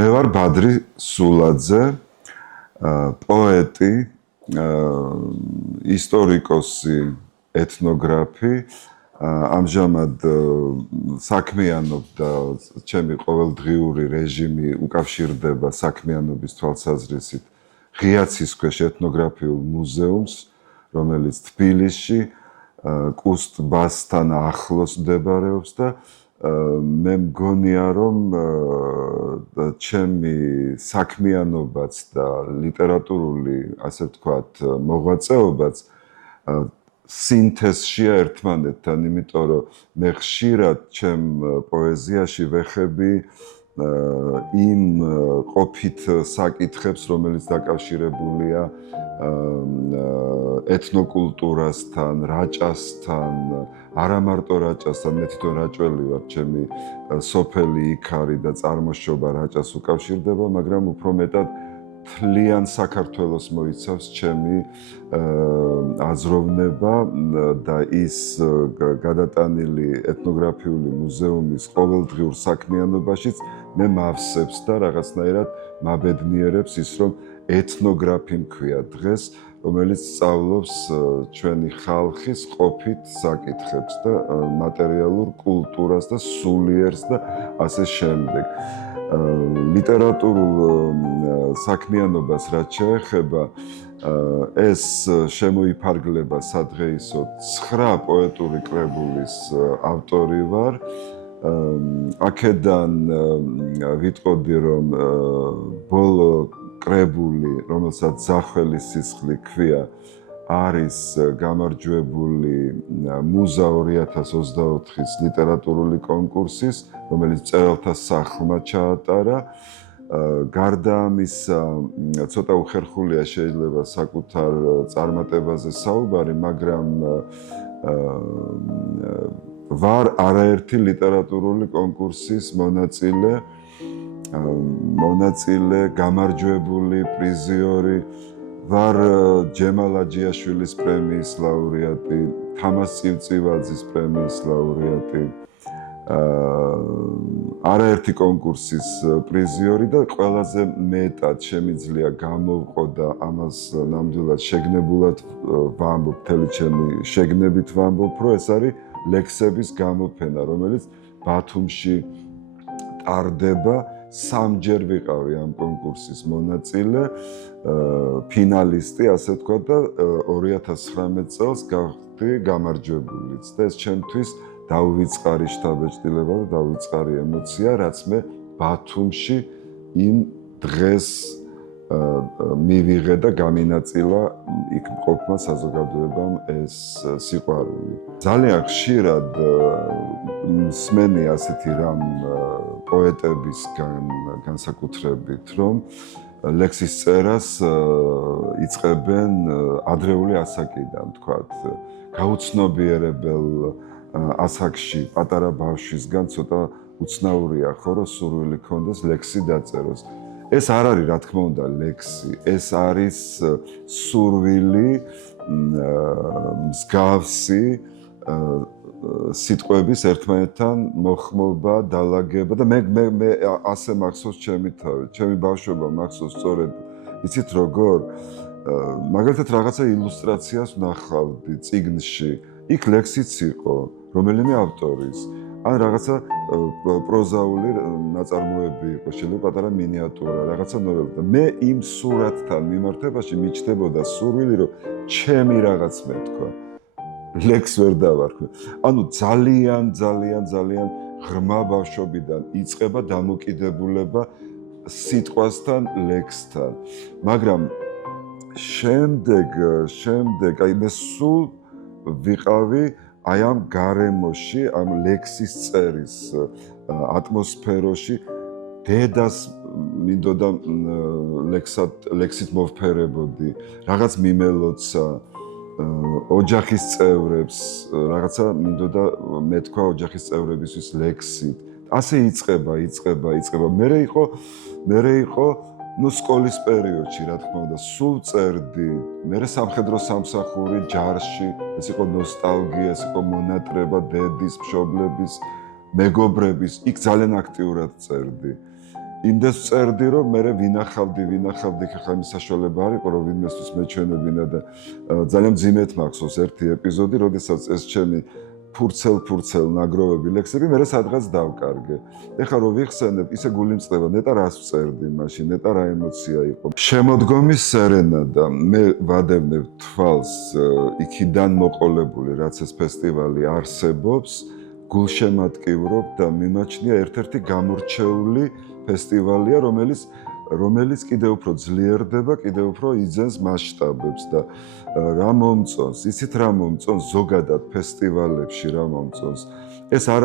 მე ვარ ბადრი სულაძე, პოეტი, ისტორიკოსი, ეთნოგრაფი, ამჟამად საქმიანობ და ჩემი ყოველდღიური რეჟიმი უკავშირდება საქმიანობის თვალსაზრისით ღიაცის ქვეშ ეთნოგრაფიულ მუზეუმს, რომელიც თბილისში კუსტ-ბასთან ახლოს მდებარეობს და მე მგონია რომ ჩემი საქმიანობაც და ლიტერატურული, ასე ვთქვათ, მოღვაწეობაც სინთეზშია ერთმანეთთან, იმიტომ რომ მე ხშირად ჩემ პოეზიაში ვეხები იმ ყოფით საკითხებს, რომელიც დაკავშირებულია ეთნოკულტურასთან, რაჭასთან, არა მარტო რაჭასთან, მე თვითონ რაჭველი ვარ, ჩემი სოფელი იქ არის და წარმოშობა რაჭას უკავშირდება, მაგრამ უფრო მეტად მთლიან საქართველოს მოიცავს ჩემი აზროვნება და ის გადატანილი ეთნოგრაფიული მუზეუმის ყოველდღიურ საქმიანობაშიც მე მავსებს და რაღაცნაირად მაბედნიერებს ის, რომ ეთნოგრაფი მქვია დღეს, რომელიც სწავლობს ჩვენი ხალხის ყოფით საკითხებს და მატერიალურ კულტურას და სულიერს და ასე შემდეგ. ლიტერატურულ საქმიანობას რაც შეეხება, ეს შემოიფარგლება სადღეისოდ 9 პოეტური კრებულის ავტორი ვარ. აქედან ვიტყოდი, რომ ბოლო კრებული, რომელსაც ზახველის სისხლი ქვია, არის გამარჯვებული მუზა 2024-ის ლიტერატურული კონკურსის, რომელიც მწერალთა სახლმა ჩაატარა. გარდა ამისა, ცოტა უხერხულია შეიძლება საკუთარ წარმატებაზე საუბარი, მაგრამ ვარ არაერთი ლიტერატურული კონკურსის მონაწილე, გამარჯვებული, პრიზიორი, ვარ ჯემალ აჯიაშვილის პრემიის ლაურეატი, თამაზ წივწივაძის პრემიის ლაურეატი, არაერთი კონკურსის პრიზიორი და ყველაზე მეტად შემიძლია გამოვყო და ამას ნამდვილად შეგნებულად ვამბობ, მთელი ჩემი შეგნებით ვამბობ, რომ ეს არის ლექსების გამოფენა, რომელიც ბათუმში ტარდება. 3-ჯერ ვიყავი ამ კონკურსის მონაწილე, ფინალისტი, ასე ვთქვათ და 2019 წელს გავხდი გამარჯვებულიც და ეს ჩემთვის დაუვიწყარი შთაბეჭდილება და დაუვიწყარი ემოცია, რაც მე ბათუმში იმ დღეს მივიღე და გამინაწილა იქ მყოფმა საზოგადოებამ ეს სიყვარული. ძალიან ხშირად მსმენი ასეთი რამ პოეტებისგან განსაკუთრებით, რომ ლექსის წერას იწყებენ ადრეული ასაკიდან, თქვათ, გაუცნობიერებელ ასაკში, პატარა ბავშვისგან ცოტა უცნაურია, ხო, რომ სურვილი ქონდეს ლექსი დაწეროს. ეს არ არის, რა თქმა უნდა, ლექსი, ეს არის სურვილი, მსგავსი სიტყვების ერთმანეთთან მოხმობა, დალაგება და მე ასე მახსოვს ჩემი თავი, ჩემი ბავშვობა მახსოვს სწორედ, იცით როგორ, მაგალითად რაღაცა ილუსტრაციას ვნახავდი წიგნში, იქ ლექსიც იყო, რომელიმე ავტორის, ან რაღაცა პროზაული ნაწარმოები იყო, შეიძლება პატარა მინიატურა, რაღაცა ნოველა და მე იმ სურათთან მიმართებაში მიჩნდებოდა სურვილი, რომ ჩემი რაღაც მეთქვა. ლექს ვერ დავარქვი. ანუ ძალიან ღრმა ბავშვობიდან იწყება დამოკიდებულება სიტყვასთან, ლექსთან. მაგრამ შემდეგ, აი მე სულ ვიყავი აი ამ გარემოში, ამ ლექსის წერის ატმოსფეროში, დედას მინდოდა ლექსით მოვფერებოდი, რაღაც მიმელოცა, ოჯახის წევრებს, რაღაცა მინდოდა მეთქვა ოჯახის წევრებისთვის ლექსით. ასე იწყება. მერე იყო სკოლის პერიოდში, რა თქმა უნდა, სულ წერდი. მერე სამხედრო სამსახური ჯარში, ეს იყო ნოსტალგია, ეს იყო მონატრება დედის, მშობლების, მეგობრების, იქ ძალიან აქტიურად წერდი. იმდეს წერდი, რომ მე ვინახავდი, ხა იმის საშუალება არ იყო, რომ ვინმესთვის მეჩვენებინა და ძალიან ძიმეთ მახსოვს ერთი ეპიზოდი, როდესაც ეს ჩემი ფურცელ ნაგროვები ლექსები მე სადღაც დავკარგე. ეხლა რომ ვიხსენებ, ისე გული მწყდება, ნეტა რას ვწერდი მაშინ, ნეტა რა ემოცია იყო. შემოდგომის სერენადა, მე ვადევნებ თვალს იქიდან მოყოლებული, რაც ეს ფესტივალი არსებობს, გულშემატკივრობ და მიმაჩნია ერთ-ერთი გამორჩეული ფესტივალია, რომელიც კიდევ უფრო ძლიერდება, კიდევ უფრო იძენს მასშტაბებს და რა მომწონს, იცით რა მომწონს ზოგადად ფესტივალებში რა მომწონს. ეს არ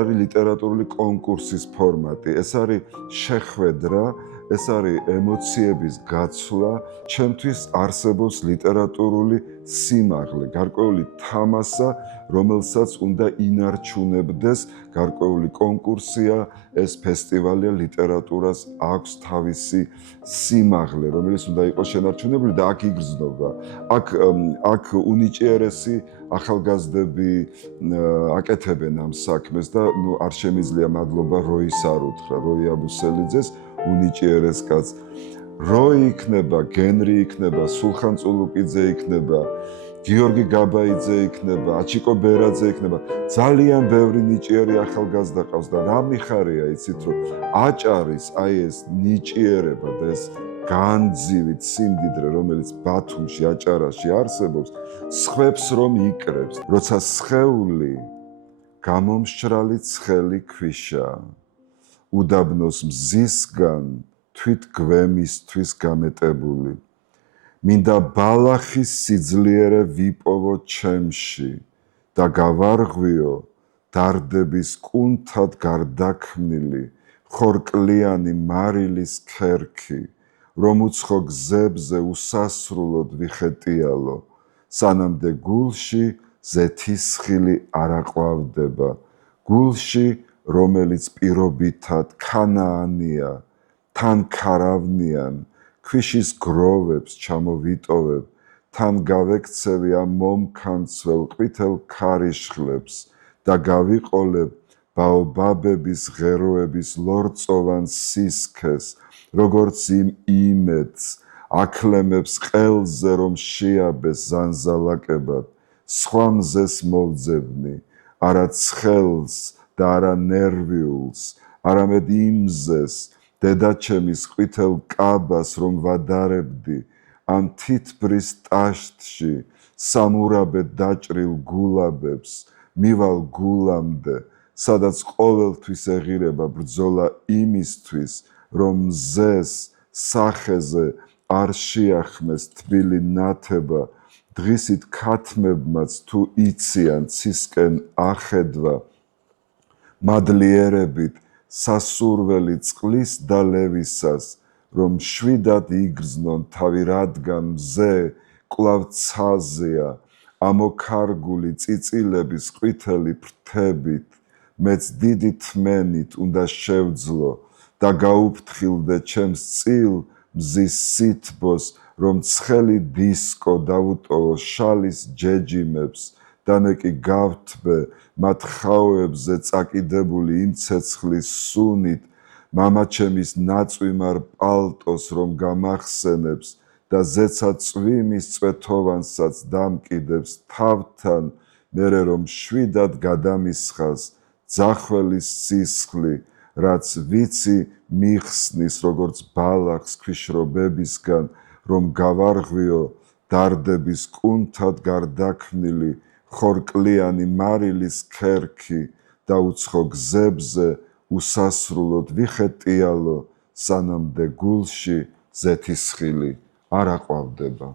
არის ლიტერატურული კონკურსის ფორმატი, ეს არის შეხვედრა, ეს არის ემოციების გაცვლა, ჩემთვის არსებობს ლიტერატურული სიმაღლე, გარკვეული თამასა, რომელსაც უნდა ინარჩუნებდეს, გარკვეული კონკურსია, ეს ფესტივალია, ლიტერატურას აქვს თავისი სიმაღლე, რომელიც უნდა იყოს შენარჩუნებული და აქ იგრძნობა. აქ უნიჭიერესი ახალგაზრდები აკეთებენ ამ საქმეს და არ შემიძლია მადლობა როის არ უთხრა, როი აბუსელიძეს, უნიჭიერეს კაცს. როი იქნება, გენრი იქნება, სულხან წულუკიძე იქნება, გიორგი გაბაიძე იქნება, აჩიკო ბერაძე იქნება, ძალიან ბევრი ნიჭიერი ახალგაზრდა ყავს და რა მიხარია იცით, რომ აჭარის აი ეს ნიჭიერება და ეს განძივით სიმდიდრე, რომელიც ბათუმში, აჭარაში არსებობს, სხვებს რომ იკრებს, როცა სხეული გამომსჭრალი ცხელი ქვიშაა. უდაბნოს მზისგან თვით გვემისთვის გამეტებული. მინდა ბალახის სიძლიერე ვიპოვო ჩემში და გავარღვიო დარდების კუნთად გარდაქმნილი ხორკლიანი მარილის ქერქი, რომ უცხო გზებზე უსასრულოდ ვიხეტიალო, სანამდე გულში ზეთისხილი არ აყვავდება, გულში რომელიც პირობითად ქანაანია, თან ქარავნიან, ქვიშის გროვებს ჩამოვიტოვებ, თან გავექცევი ამ მომქანცველ ყვითელ ქარიშხლებს და გავიყოლებ ბაობაბების ღეროების ლორწოვან სისქეს, როგორც იმ იმედს, აკლემებს ყელზე რომ შეაბეს ზანზალაკებად, სხვა მზეს მოვძებნი, არა ცხელს და არა ნერვიულს, არამედ იმზეს, დედაჩემის ყვითელ კაბას რომ ვადარებდი, ან თითბრის ტაშტში, სამურაბედ დაჭრილ გულაბებს, მივალ გულამდე, სადაც ყოველთვის ეღირება ბრძოლა იმისთვის, რომ მზეს, სახეზე არ შეახმეს თბილი ნათება, დღისით ქათმებმაც თუ იციან ცისკენ ახედვა, მადლიერებით სასურველი წყლის და ლევისას, რომ შვიდად იგრძნონ თავი, რადგან მზე კვლავ ცაზეა, ამოქარგული წიწილების ყვითელი ფრთებით, მეც დიდი თმენით უნდა შევძლო და გაუფრთხილდე ჩემს წილ მზის სითბოს, რომ ცხელი დისკო დავუტოვო შალის ჯეჯიმებს და მე კი გავთბე მათ ხაოებზე წაკიდებული იმ ცეცხლის სუნით, მამაჩემის ნაწვიმარ პალტოს რომ გამახსენებს და ზეცა წვიმის წვეთოვანსაც დამკიდებს თავთან, მერე რომ შვიდად გადამისხას ძახველის სისხლი, რაც ვიცი მიხსნის როგორც ბალახს ქვიშრობებისგან, რომ გავარღვიო დარდების კუნთად გარდაქმნილი ხორკლიანი მარილის ქერქი და უცხო გზებზე უსასრულოდ ვიხეტიალო, სანამდე გულში ზეთისხილი არ აყვავდება.